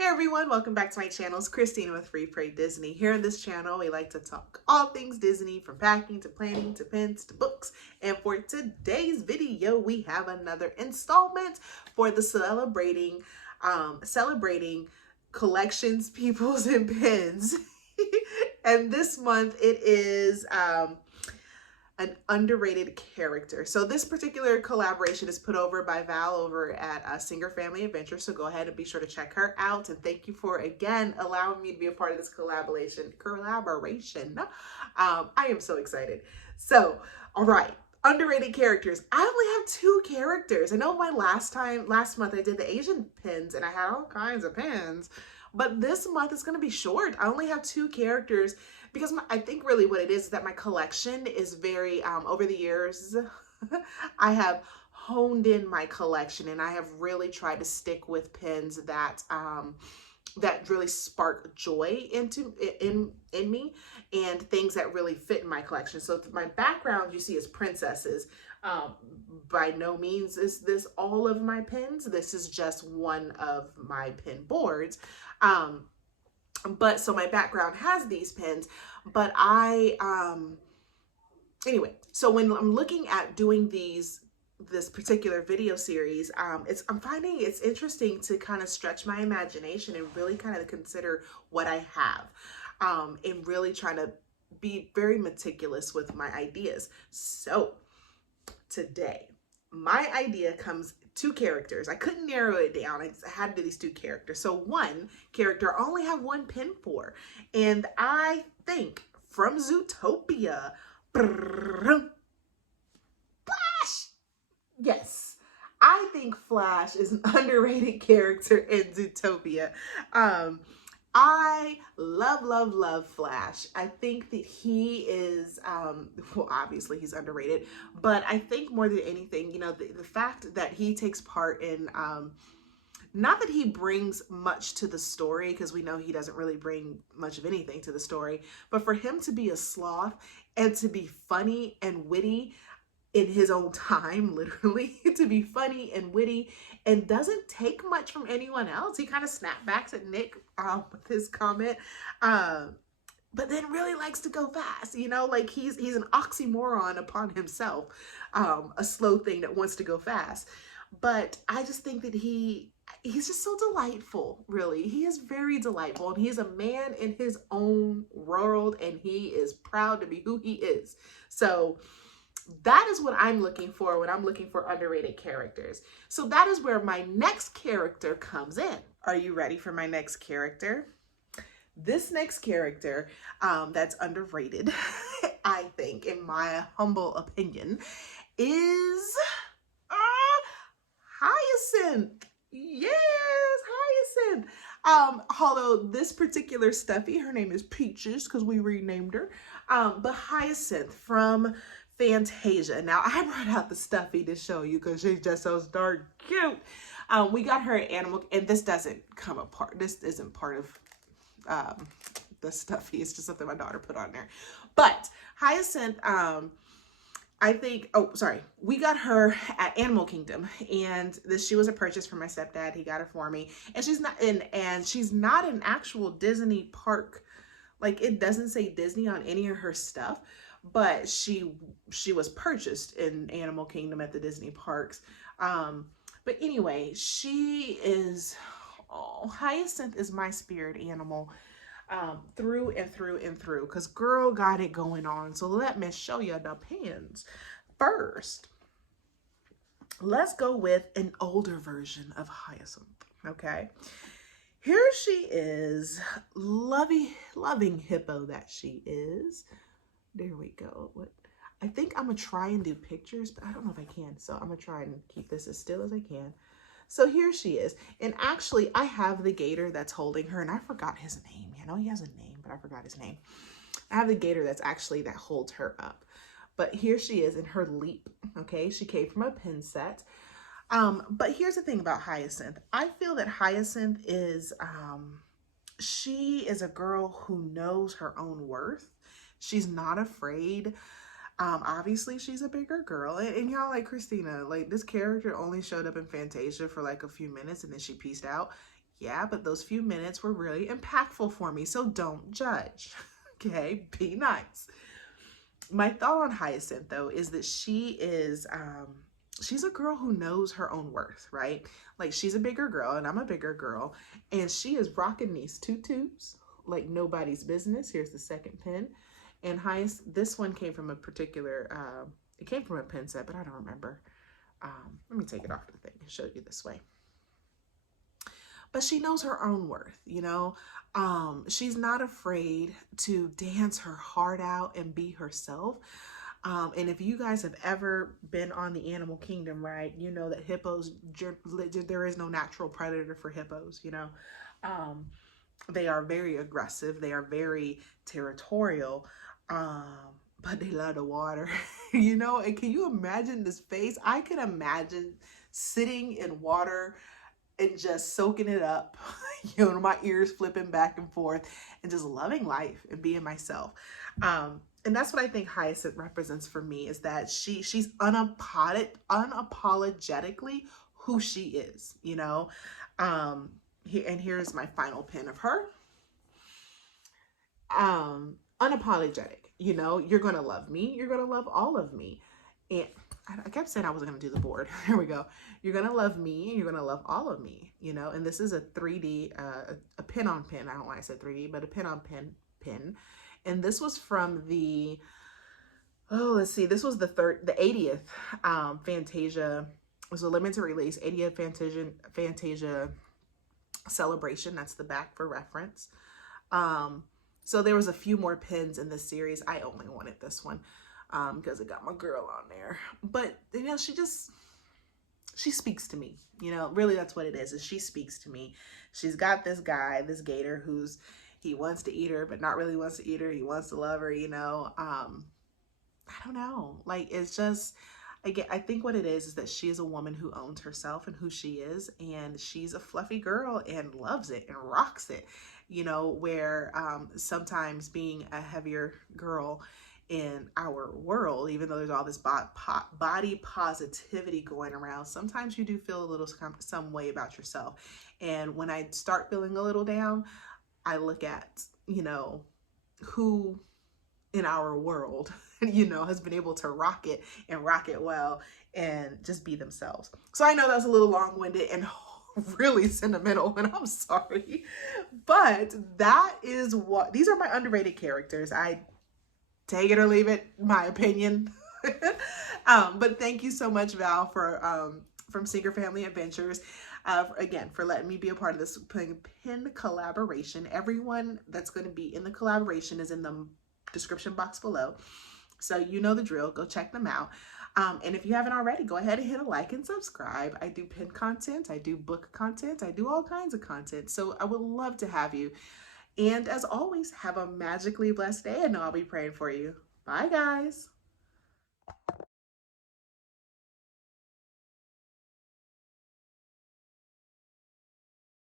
Hey everyone, welcome back to my channel. It's Christina with Read.Pray.Disney. Here on this channel, we like to talk all things Disney, from packing to planning to pins to books. And for today's video, we have another installment for the celebrating collections, peoples, and pins. And this month it is an underrated character. So this particular collaboration is put over by Val over at Singer Family Adventure. So go ahead and be sure to check her out. And thank you for, again, allowing me to be a part of this collaboration. I am so excited. So, all right. Underrated characters. I only have 2 characters. I know last month I did the Asian pins and I had all kinds of pins. But this month it's going to be short. I only have 2 characters because I think really what it is that my collection is very, over the years, I have honed in my collection and I have really tried to stick with pins that, that really spark joy in me and things that really fit in my collection. So my background you see is princesses. By no means is this all of my pins. This is just one of my pin boards. But so my background has these pins, but anyway, so when I'm looking at doing this particular video series, I'm finding it's interesting to kind of stretch my imagination and really kind of consider what I have, and really trying to be very meticulous with my ideas. So today, my idea comes 2 characters. I couldn't narrow it down. I had to do these 2 characters. So one character I only have 1 pin for, and I think from Zootopia, Flash. Yes, I think Flash is an underrated character in Zootopia. I love Flash. I think that he is, well, obviously he's underrated, but I think more than anything, you know, the fact that he takes part in, not that he brings much to the story, because we know he doesn't really bring much of anything to the story, but for him to be a sloth and to be funny and witty in his own time, literally, to be funny and witty and doesn't take much from anyone else. He kind of snappbacks at Nick with his comment, but then really likes to go fast, you know, like he's an oxymoron upon himself, a slow thing that wants to go fast. But I just think that he's just so delightful, really. He is very delightful, and he's a man in his own world, and he is proud to be who he is. So that is what I'm looking for when I'm looking for underrated characters. So that is where my next character comes in. Are you ready for my next character? This next character that's underrated, I think, in my humble opinion, is Hyacinth. Yes, Hyacinth. Although this particular Stuffy, her name is Peaches because we renamed her, but Hyacinth from Fantasia. Now, I brought out the Stuffy to show you because she's just so darn cute. We got her at Animal, and this doesn't come apart. This isn't part of the Stuffy. It's just something my daughter put on there. But Hyacinth, I think, oh, sorry, we got her at Animal Kingdom, and she was a purchase from my stepdad. He got her for me, and she's not an actual Disney park. Like, it doesn't say Disney on any of her stuff, but she was purchased in Animal Kingdom at the Disney parks. But anyway, she is, Hyacinth is my spirit animal, through and through and through, because girl got it going on. So let me show you the pins. First, let's go with an older version of Hyacinth, okay? Here she is, loving hippo that she is. There we go. I think I'm gonna try and do pictures, but I don't know if I can. So I'm gonna try and keep this as still as I can. So here she is. And actually I have the gator that's holding her, and I forgot his name. You know, he has a name, but I forgot his name. I have the gator that holds her up. But here she is in her leap. Okay, she came from a pin set. But here's the thing about Hyacinth. I feel that Hyacinth is, she is a girl who knows her own worth. She's not afraid. Obviously she's a bigger girl, and y'all, like, Christina, like, this character only showed up in Fantasia for like a few minutes and then she peaced out. Yeah, but those few minutes were really impactful for me. So don't judge. Okay, be nice. My thought on Hyacinth, though, is that she's a girl who knows her own worth, right? Like, she's a bigger girl and I'm a bigger girl, and she is rocking these tutus like nobody's business. Here's the second pin. And this one came from a particular, it came from a pin set, but I don't remember. Let me take it off the thing and show you this way. But she knows her own worth, you know? She's not afraid to dance her heart out and be herself. And if you guys have ever been on the animal kingdom, right, you know that hippos, there is no natural predator for hippos, you know? They are very aggressive. They are very territorial. But they love the water, you know? And can you imagine this face? I can imagine sitting in water and just soaking it up, you know, my ears flipping back and forth and just loving life and being myself. And that's what I think Hyacinth represents for me, is that she's unapologetically who she is, you know? And here's my final pin of her. Unapologetic, you know, you're going to love me. You're going to love all of me. And I kept saying I wasn't going to do the board. Here we go. You're going to love me and you're going to love all of me, you know, and this is a 3D, a pin on pin. I don't know why I said 3D, but a pin on pin. And this was from the, let's see, this was the 80th Fantasia. It was a limited release, 80th Fantasia celebration. That's the back for reference. So there was a few more pins in this series. I only wanted this one because it got my girl on there. But, you know, she speaks to me. You know, really that's what it is she speaks to me. She's got this guy, this gator, he wants to eat her, but not really wants to eat her. He wants to love her, you know. I don't know. Like, it's just, I think what it is that she is a woman who owns herself and who she is. And she's a fluffy girl and loves it and rocks it, you know, where sometimes being a heavier girl in our world, even though there's all this body positivity going around, sometimes you do feel a little some way about yourself. And when I start feeling a little down, I look at, you know, who in our world, you know, has been able to rock it and rock it well and just be themselves. So I know that was a little long-winded and really sentimental, and I'm sorry, but that is what, these are my underrated characters. I take it or leave it, my opinion. But thank you so much, Val, for from Singer Family Adventures, again, for letting me be a part of this pin collaboration. Everyone that's going to be in the collaboration is in the description box below, so you know the drill. Go check them out. And if you haven't already, go ahead and hit a like and subscribe. I do pin content, I do book content, I do all kinds of content, so I would love to have you. And as always, have a magically blessed day, and I'll be praying for you. Bye, guys.